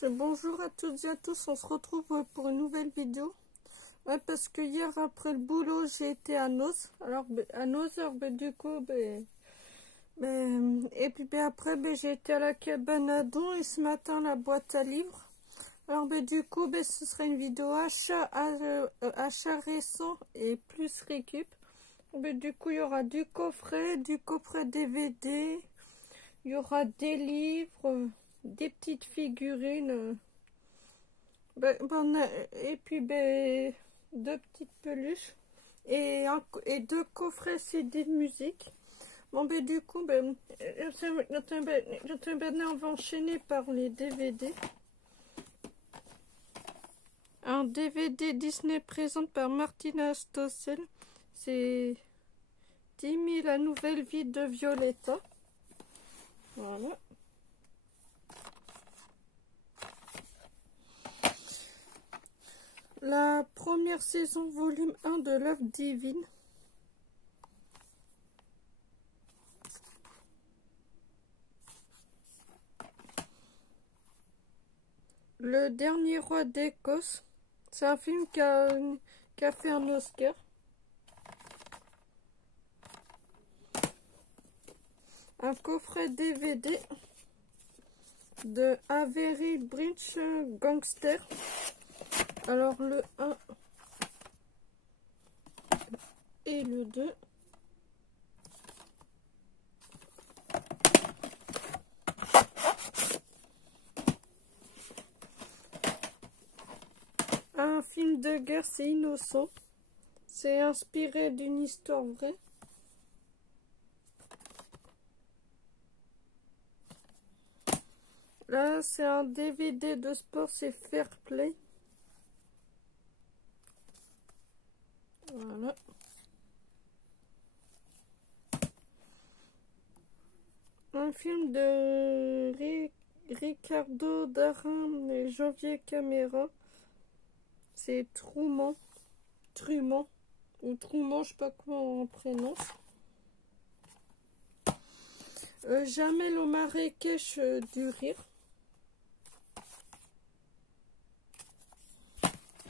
C'est bonjour à toutes et à tous, on se retrouve pour une nouvelle vidéo. Ouais, parce que hier après le boulot j'ai été à Noz. Alors à Noz, du coup et puis après j'ai été à la cabane à Don et ce matin la boîte à livres. Alors du coup ce sera une vidéo achat récent et plus récup. Du coup il y aura du coffret DVD, il y aura des livres, des petites figurines, et puis deux petites peluches et deux coffrets CD de musique. Bon du coup on va enchaîner par les DVD. Un DVD Disney présente par Martina Stossel, c'est 10 000 la nouvelle vie de Violetta. Voilà. La première saison, volume 1 de l'œuvre divine. Le dernier roi d'Écosse. C'est un film qui a fait un Oscar. Un coffret DVD de Avery Bridge Gangster. Alors le 1 et le 2. Un film de guerre, c'est innocent. C'est inspiré d'une histoire vraie. Là, c'est un DVD de sport, c'est Fair Play. Voilà. Un film de Ricardo Darin et Janvier Camera. C'est Truman, ou Truman, je sais pas comment on prononce. Jamel au Marrakech du rire.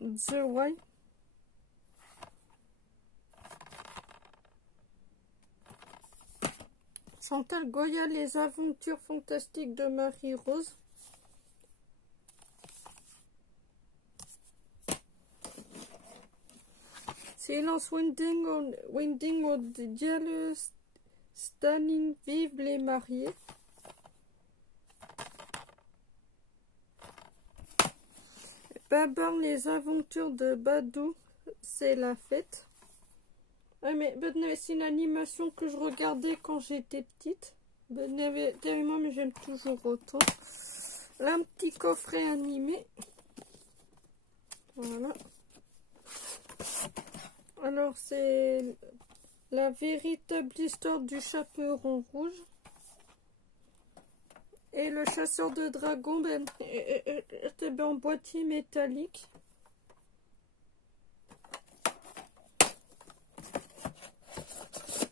The Wine. Chantal Goya, les aventures fantastiques de Marie-Rose. Silence Winding au diable Standing, vive les mariés. Babar, les aventures de Badou, c'est la fête. Ah, mais c'est une animation que je regardais quand j'étais petite. Mais j'aime toujours autant. Là, un petit coffret animé. Voilà. Alors, c'est la véritable histoire du chaperon rouge. Et le chasseur de dragons, en boîtier métallique.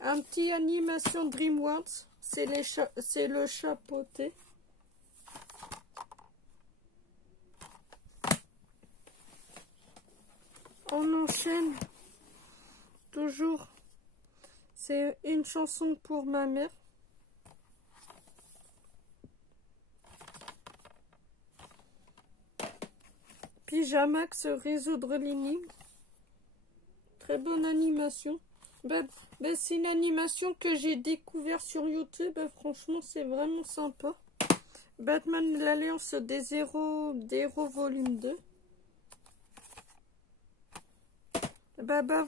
Un petit animation DreamWorks, c'est le chapeauté. On enchaîne toujours. C'est une chanson pour ma mère. Pyjamax, résoudre l'énigme. Très bonne animation. C'est une animation que j'ai découvert sur YouTube. Franchement, c'est vraiment sympa. Batman, l'Alliance des héros volume 2. Babar,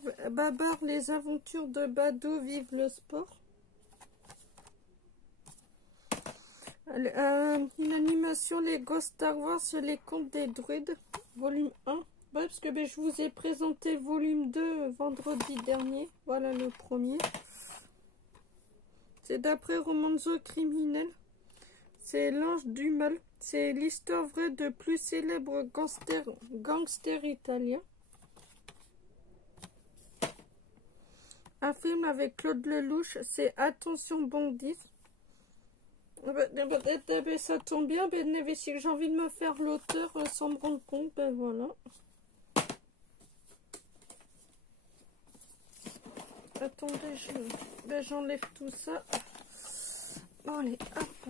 les aventures de Badou, vive le sport. Une animation Lego Star Wars, les contes des druides, volume 1. Parce que je vous ai présenté volume 2 vendredi dernier. Voilà le premier. C'est d'après Romanzo Criminel. C'est l'ange du mal. C'est l'histoire vraie de plus célèbre gangster italien. Un film avec Claude Lelouch, c'est Attention bandit. Ça tombe bien, si j'ai envie de me faire l'auteur sans me rendre compte, ben voilà. Attendez, j'enlève tout ça. Bon, allez, hop.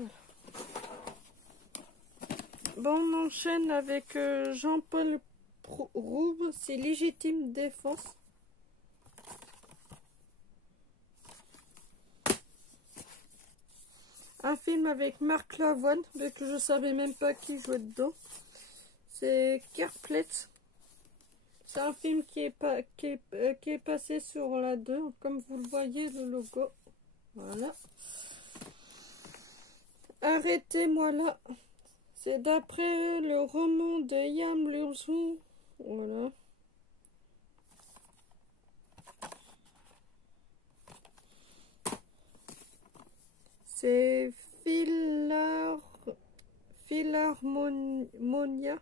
Bon, on enchaîne avec Jean-Paul Rouve, c'est Légitime Défense. Un film avec Marc Lavoine, mais que je savais même pas qui jouait dedans. C'est Carplet. C'est un film qui est passé sur la 2, comme vous le voyez, le logo. Voilà. Arrêtez-moi là. C'est d'après le roman de Yam Lurzu. Voilà. C'est Philharmonia.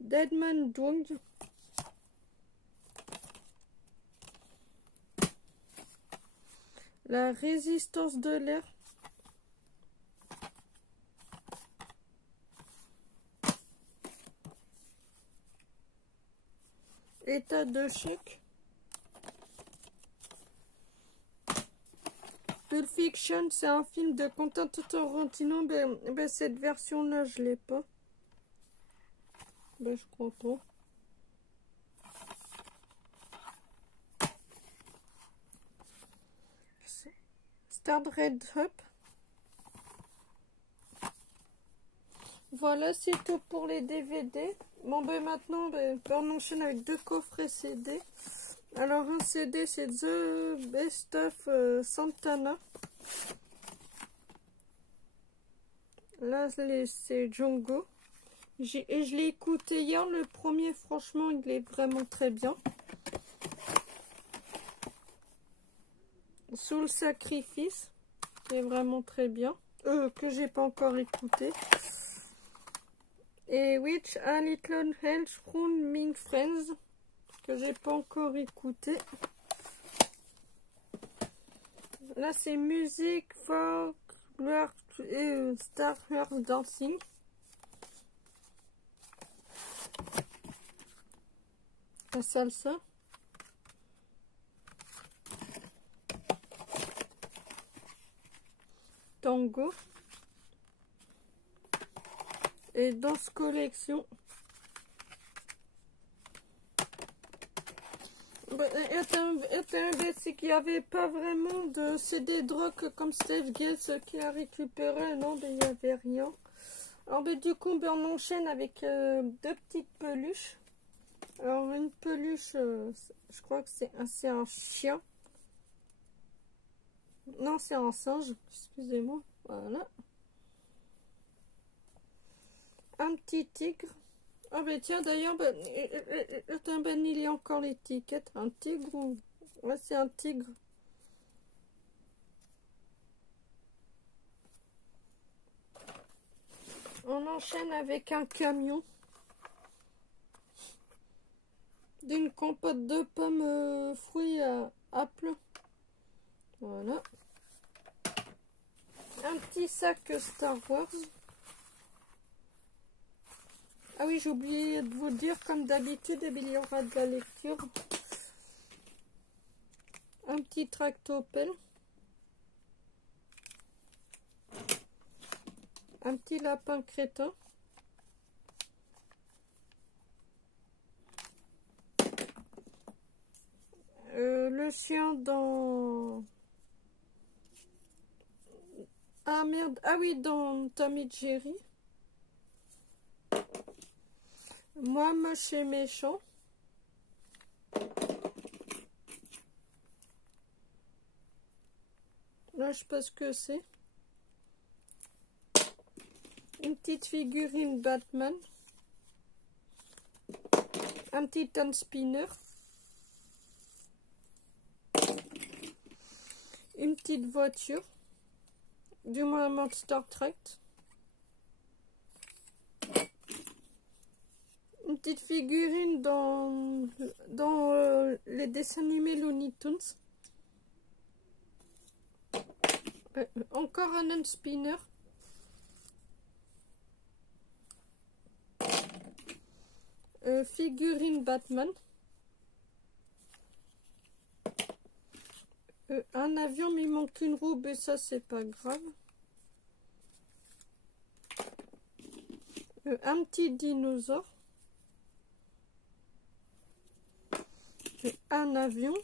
Deadman Dung. La résistance de l'air. État de choc. Pulp Fiction, c'est un film de Quentin Tarantino. Ben, cette version-là, je l'ai pas. Ben, je crois pas. Star Red Up. Voilà, c'est tout pour les DVD. Bon, ben maintenant, on enchaîne avec 2 coffrets CD. Alors, un CD, c'est The Best of Santana. Là, c'est Django. Et je l'ai écouté hier, le premier, franchement, il est vraiment très bien. Soul Sacrifice, qui est vraiment très bien. Que j'ai pas encore écouté. Et Which a Little Help from Ming Friends, que j'ai pas encore écouté. Là, c'est Music for Star Earth Dancing. La salsa. Tango. Et Danse Collection. C'est qu'il n'y avait pas vraiment de CD de rock comme Steve Gates qui a récupéré. Non, il n'y avait rien. Alors, du coup, on enchaîne avec 2 petites peluches. Alors, une peluche, je crois que c'est un chien. Non, c'est un singe. Excusez-moi. Voilà. Un petit tigre. Ah ben tiens, d'ailleurs, il y a encore l'étiquette. Un tigre ou... Ouais, c'est un tigre. On enchaîne avec un camion. D'une compote de pommes fruits à plein. Voilà. Un petit sac Star Wars. Ah oui, j'ai oublié de vous dire, comme d'habitude, il y aura de la lecture. Un petit tractopelle. Un petit lapin crétin. Le chien dans... Ah merde, ah oui, dans Tom et Jerry. Moi, moche et méchant. Là, je sais pas ce que c'est. Une petite figurine Batman. Un petit hand spinner. Une petite voiture. Du moins un Monster Truck. une petite figurine dans les dessins animés Looney Tunes. Encore un hand spinner. Figurine Batman. Un avion, mais il manque une roue, et ça c'est pas grave. Un petit dinosaure. Un avion.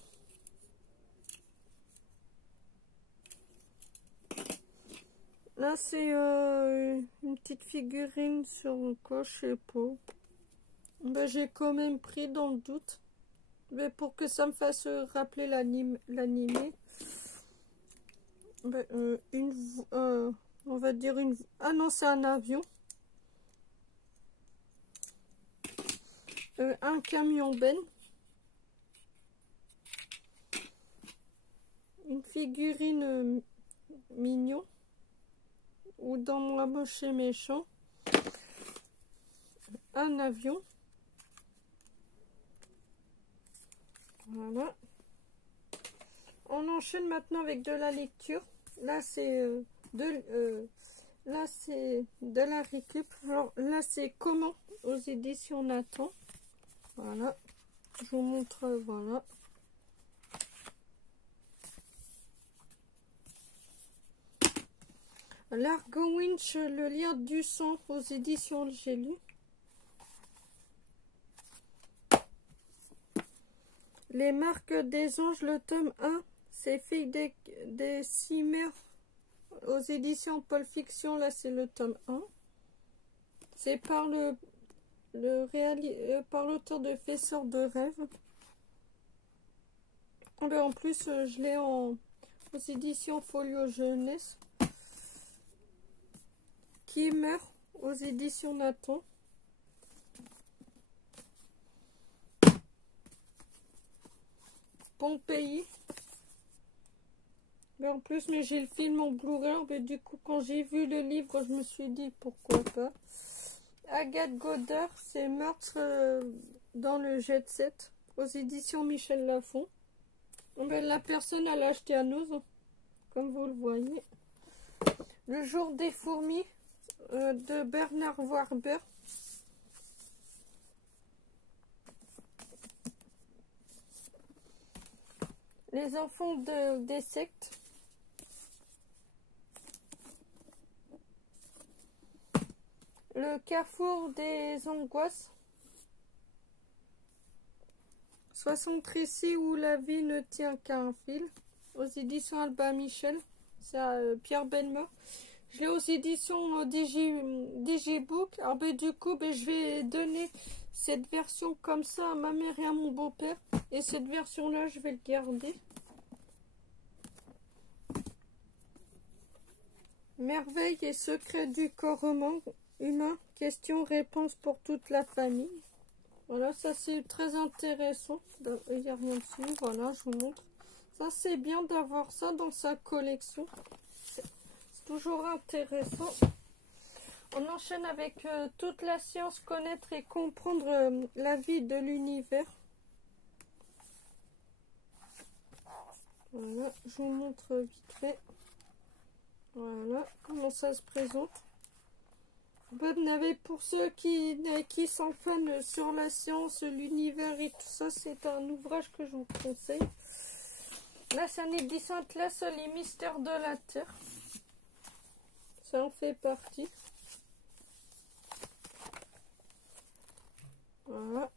Là c'est une petite figurine sur quoi, je sais pas. Ben, j'ai quand même pris dans le doute. Mais pour que ça me fasse rappeler l'animé. Ben, on va dire une... Ah non, c'est un avion. Un camion Ben. Une figurine mignon. Ou dans Moi moche et méchant. Un avion. Voilà. On enchaîne maintenant avec de la lecture. Là c'est de la récup. Alors là c'est Comment aux éditions Nathan. Voilà. Je vous montre, voilà. Largo Winch, le lien du sang aux éditions J'ai lu. Les marques des anges, le tome 1, c'est Filles des Cimères aux éditions Paul Fiction. Là c'est le tome 1. C'est par par l'auteur de Faisseur de rêves. En plus je l'ai aux éditions Folio Jeunesse. Qui meurt aux éditions Nathan. Pompéi. Mais en plus, j'ai le film en Blu-ray. Mais du coup, quand j'ai vu le livre, je me suis dit pourquoi pas. Agathe Godard, c'est Meurtre dans le Jet Set aux éditions Michel Lafon. La personne a acheté à nous, comme vous le voyez. Le jour des fourmis de Bernard Werber. Les enfants des sectes. Le carrefour des angoisses. 60 récits où la vie ne tient qu'à un fil. Aux éditions Albin Michel. C'est Pierre Bellemare. Je l'ai aux éditions Digibook. Alors du coup, je vais donner cette version comme ça à ma mère et à mon beau-père. Et cette version-là, je vais le garder. Merveille et secrets du corps humain. Questions-réponses pour toute la famille. Voilà, ça c'est très intéressant. Il n'y a rien dessus. Voilà, je vous montre. Ça c'est bien d'avoir ça dans sa collection. C'est toujours intéressant. On enchaîne avec toute la science, connaître et comprendre la vie de l'univers. Voilà, je vous montre vite fait. Voilà, comment ça se présente. Pour ceux qui sont fans sur la science, l'univers et tout ça, c'est un ouvrage que je vous conseille. Là, c'est un édition Atlas, les mystères de la Terre. Ça en fait partie. Voilà.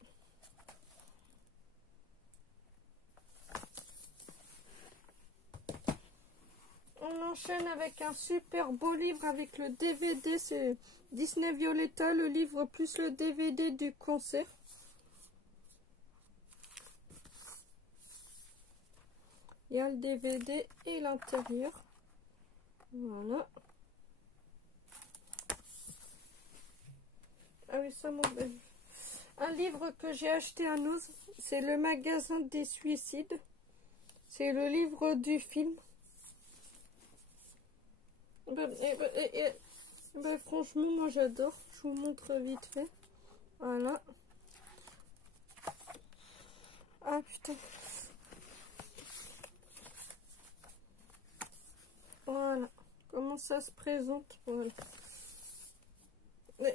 On enchaîne avec un super beau livre avec le DVD, c'est Disney Violetta, le livre plus le DVD du concert. Il y a le DVD et l'intérieur. Voilà. Ah oui, ça m'embête. Un livre que j'ai acheté à Noz, c'est Le magasin des suicides. C'est le livre du film. Franchement, moi j'adore. Je vous montre vite fait. Voilà. Ah putain. Voilà. Comment ça se présente. Voilà.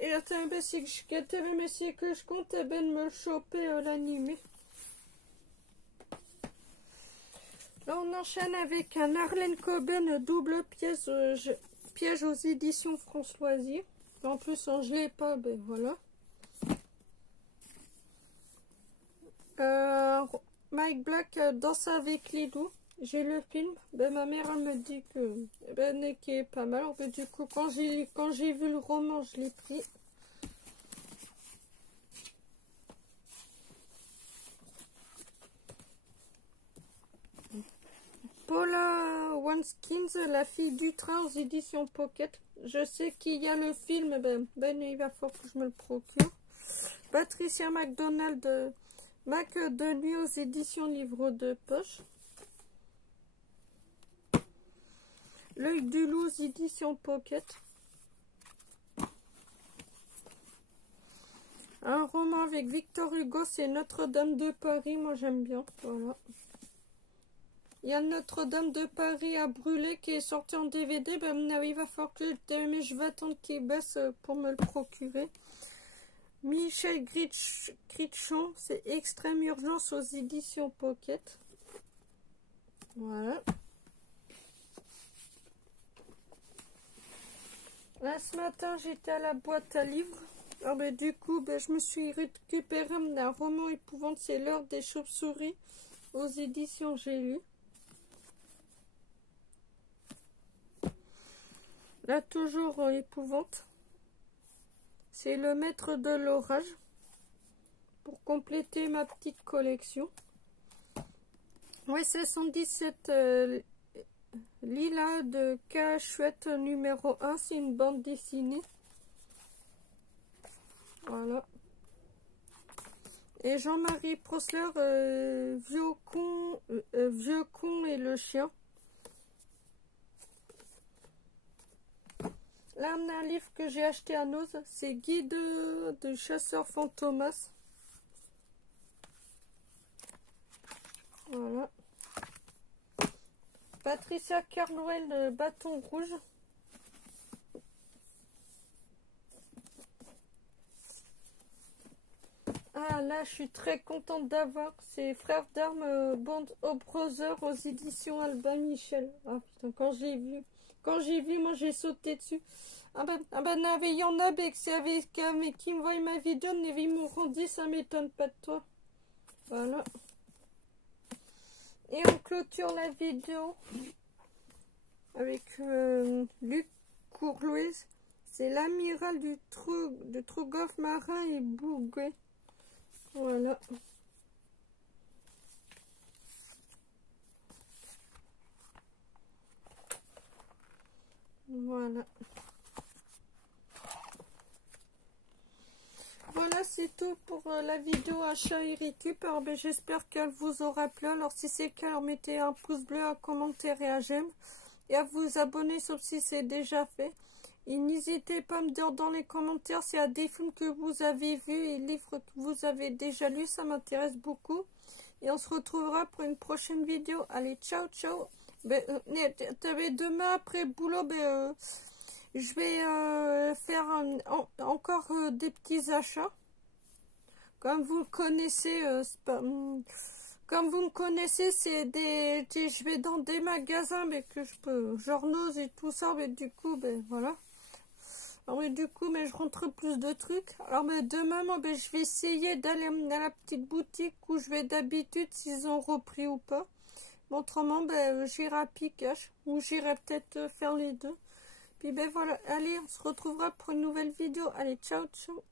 Et attends, ben, si que je compte ben me choper l'animé. Là, on enchaîne avec un Arlene Coben double pièce, piège aux éditions France Loisirs. En plus, je l'ai pas, ben voilà. Mike Black danse avec Lidou. J'ai le film. Ben, ma mère elle me dit que ben, qui est pas mal. En fait, du coup, quand j'ai vu le roman, je l'ai pris. Paula Wanskins, la fille du train aux éditions Pocket. Je sais qu'il y a le film, ben il va falloir que je me le procure. Patricia McDonald, Mac de nuit aux éditions Livre de poche. L'œil du loup aux éditions Pocket. Un roman avec Victor Hugo, c'est Notre-Dame de Paris. Moi j'aime bien, voilà. Il y a Notre-Dame de Paris à brûler qui est sorti en DVD. Ben, il va falloir que je vais attendre qu'il baisse pour me le procurer. Michel Gritchon, c'est Extrême Urgence aux éditions Pocket. Voilà. Là, ce matin, j'étais à la boîte à livres. Alors, ben, du coup, ben, je me suis récupéré un roman épouvante. C'est L'heure des chauves-souris aux éditions J'ai lu. Là, toujours épouvante. C'est Le maître de l'orage. Pour compléter ma petite collection. Oui, c'est 117 Lila de K. Chouette numéro 1. C'est une bande dessinée. Voilà. Et Jean-Marie Prosler, Vieux con et le chien. Là, on a un livre que j'ai acheté à Noz, c'est Guide de chasseur fantomas. Voilà. Patricia Carnwell, Bâton rouge. Ah là, je suis très contente d'avoir ces Frères d'armes Band of Brothers aux éditions Albin Michel. Ah putain, quand j'ai vu, moi j'ai sauté dessus. Ah ben, il y en a qui me voient ma vidéo, ils m'ont dit, ça m'étonne pas de toi. Voilà. Et on clôture la vidéo avec Luc Courlouise. C'est l'amiral de Trougov Marin et Bouguet. Voilà. Voilà. Voilà, c'est tout pour la vidéo achat et récup. Alors, ben, j'espère qu'elle vous aura plu. Alors, si c'est le cas, alors mettez un pouce bleu, un commentaire et un j'aime. Et à vous abonner, sauf si c'est déjà fait. Et n'hésitez pas à me dire dans les commentaires s'il y a des films que vous avez vus et livres que vous avez déjà lus. Ça m'intéresse beaucoup. Et on se retrouvera pour une prochaine vidéo. Allez, ciao, ciao. Ben, demain après boulot, ben, je vais faire encore des petits achats. Comme vous le connaissez, comme vous me connaissez, je vais dans des magasins, mais que je peux, genre Noz et tout ça, mais du coup, ben voilà. Alors, mais du coup, mais je rentre plus de trucs. Alors, mais demain, moi, ben, je vais essayer d'aller dans la petite boutique où je vais d'habitude, s'ils ont repris ou pas. Mais autrement, ben, j'irai à Pikachu, ou j'irai peut-être faire les deux. Puis ben voilà, allez, on se retrouvera pour une nouvelle vidéo. Allez, ciao, ciao.